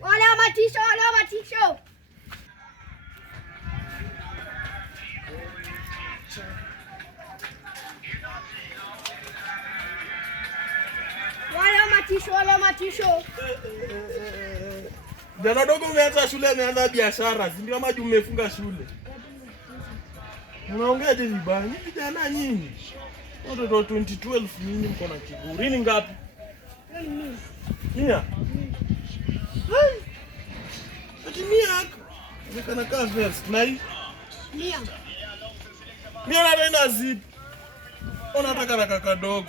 Wale wa matisho. Wale wa matisho. Jana dogo umeanza shule, umeanza biashara, si ndio? Maji umefunga shule. Unaongeaje vibaya? Ni vijana nyinyi. Watoto wa 2012 nyinyi mko na kiburi. Ni ngapi? Mia. Ati mia. Nikana kaa vest na hii. Mia na tena zip. Unataka na kaka dogo.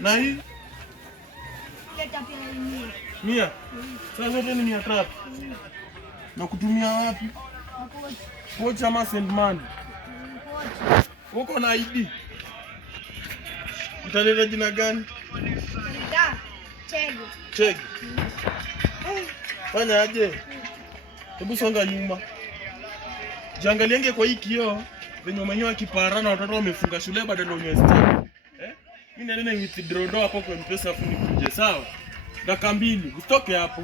Na hii? Mia. Sasa zote ni 300. Na kutumia wapi? Pocha ama send money. Uko na ID? Utaleta jina gani? Chege. Fanya aje? Hebu songa nyuma. Jiangalienge kwa hii kioo venye umenyoa kipara na watoto wamefunga shule badala unyoe style. Mimi nenda ni withdraw hapo kwa M-Pesa afu nikuje, sawa? Dakika 2, usitoke hapo.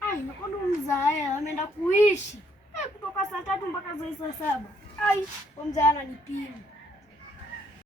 Ai, nakondo mzae ameenda kuishi. Kutoka saa 3 mpaka saa 7. Ai, mzae ananipima.